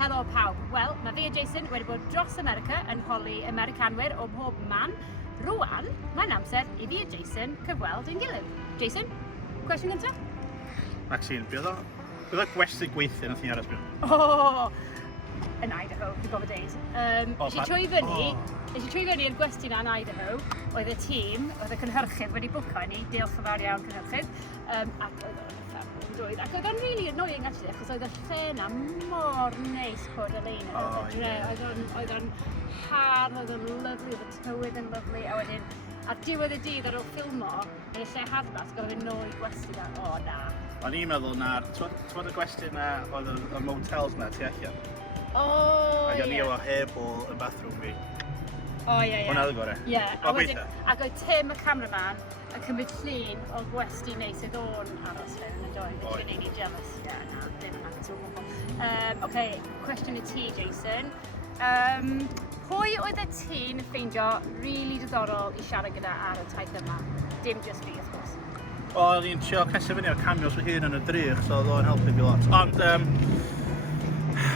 Helo pawb. Wel, mae fi a Jason wedi bod dros America yn holi Americanwyr o mhob man. Rwan, mae'n amser I fi a Jason cyfweld ein gilydd. Jason, cwestiwn gyntaf? Maxine, beth oedd gwesti gweithio nath ni aros mewn? Yn Idaho, dwi'n gofod deud. Nes I troi fyny i'r gwesti na yn Idaho, oedd y tîm, oedd y cynhyrchydd wedi bwco ni, diolch yn fawr iawn cynhyrchydd, ac oedd o'n drwydd. Ac oedd o'n really annoying actually, achos oedd y lle na mor neis cwrdd y lein. Oedd o'n hardd, oedd o'n lyflu, oedd y tywydd yn lyflu, a wedyn, ar diwedd y dydd ar ôl ffilmo, yn y lle harddbas, gofyn yn ôl I gwesti na, na. O'n i'n meddwl na, ti'n y gwesti na oedd y motels na tu allan? Ac o'n i o hairball yn bathroom fi. Ie. Hwna oedd y gore? Ie, ac oedd Tim y cameraman yn cymryd llun o gwesti neis oedd o'n aros lle yn y doen. Dwi'n ei ni jealous. Ie, na, dim yn acto o gwbl. Oce, cwestiwn I ti, Jason. Pwy oedd y ti'n ffeindio really diddorol I siarad gyda ar y taith yma? Dim just fi, of course. O'n i'n trio cysau fyny o cameos fy hun yn y drych, so oedd o'n helpu fi lot. Ond,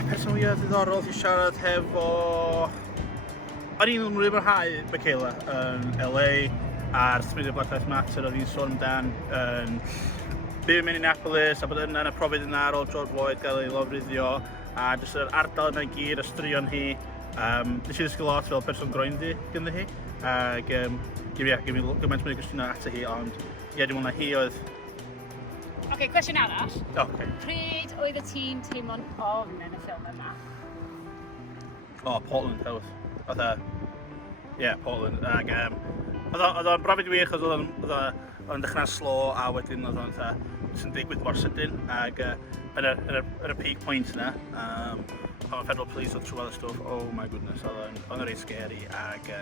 person mwyaf diddorol I siarad hefo... O'n i'n mwynhau Michaela yn LA ar Smedio Black Lives Matter, oedd hi'n sôn amdan yn byw yn Minneapolis a bod yna yn y profiad yna ar ôl George Floyd gael ei lofruddio a jyst yr ardal yna I gyd, y straeon hi. Nes I ddysgu lot fel person groendi gyda hi ac gyda gymaint mwy o gwestiynau ata hi, ond dwi'n meddwl na hi oedd... Oce, cwestiwn arall. Pryd oedd y ti'n teimlo'n ofn yn y ffilm yma? Portland, hewth. Portland. Ac oedd o'n brofiad wych, oedd o'n dechrau'n slo a wedyn oedd o'n sy'n digwydd mor sydyn ac yn y peak point yna, pan mae Federal Police oedd trwy y stwff, oh my goodness, oedd o'n rhaid scary ac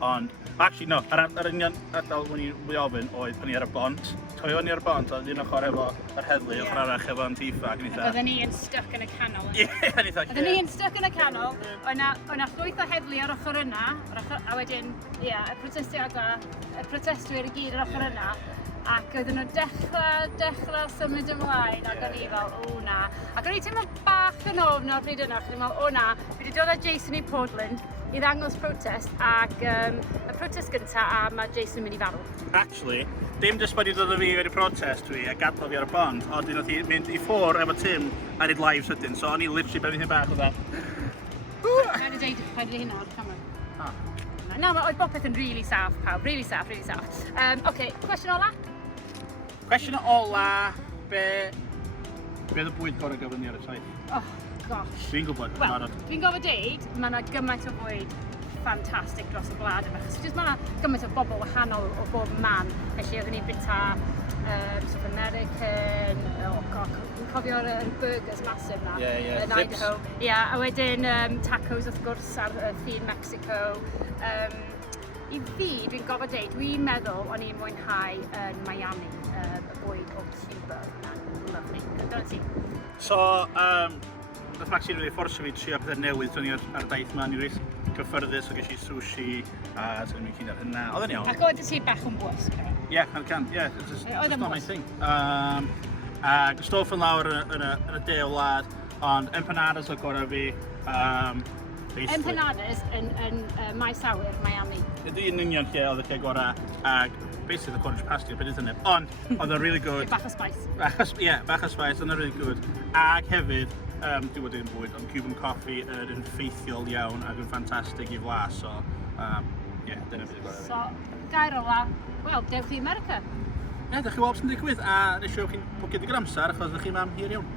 ond, actually no, ar union ardal when I ofyn oedd pan I ar y bont. Cofio o'n I ar y bont, oedd un ochr efo yr heddlu, ochr arall efo Antifa ac yn eitha. Oedden ni yn stuck yn y canol. Oedden ni yn stuck yn y canol, o'na llwyth o heddlu ar ochr yna, a wedyn, y protestwyr I gyd ar ochr yna, ac oedden nhw dechrau symud ymlaen, ac o'n I fel, na. Ac o'n I teimlo bach yn ofn o'r bryd yna, ac o'n I fel, na, fi wedi dod â Jason I Portland, I ddangos protest ac y protest gyntaf a mae Jason yn mynd I farw. Actually, dim jyst bod I dod â fi wedi protest fi a gadlo fi ar y bont, ond un oedd I mynd I ffwr efo Tim a neud live sydyn, so o'n I literally bennydd bach o dda. Rhaid I deud hynna o'r camera. Na, oedd bopeth yn really saff pawb, really saff. Oce, cwestiwn ola? Cwestiwn ola, be oedd y bwyd gorau gofyn ni ar y taith? Gosh. Dwi'n gwybod. Wel, dwi'n gofod deud, mae yna gymaint o bwyd ffantastig dros y gwlad yma. Achos mae yna gymaint o bobl wahanol o bob man. Felly oedden ni'n bita South American, dwi'n cofio'r burgers masif na yn Idaho. A wedyn tacos wrth gwrs ar theme Mexico. I fi, dwi'n gofod deud, dwi'n meddwl o'n i'n mwynhau yn Miami, y bwyd o Cuba. Lovely. Dyna ti. So, nath Maxine really fforsio fi trio pethau newydd dyn ni ar daith ma, ni reis cyffyrddus, so ges I sushi, a dyn ni'n cyn ar hynna, oedd yn iawn. Ac oedd ti bach yn bwysg? Ie, it's just not my thing. Gystolf yn lawr yn y de o wlad, ond empanadas oedd gorau fi. Empanadas yn maes awyr, Miami. Ydy yn union lle oedd y lle gorau, ac basically the Cornish pasty, but isn't it? Ond, oedd yn really good. Bach o spice. Bach o spice, oedd yn really good. Ac hefyd, dwi'n bod yn bwyd, ond Cuban coffee yn ffeithiol iawn ac yn ffantastig I flas, so, dyna beth gorau fi. So, gair ola, wel, dewch I America. Dych chi weld sy'n digwydd, a nes i chi'n bwcio digon amser, achos ydych chi'n mam hir iawn.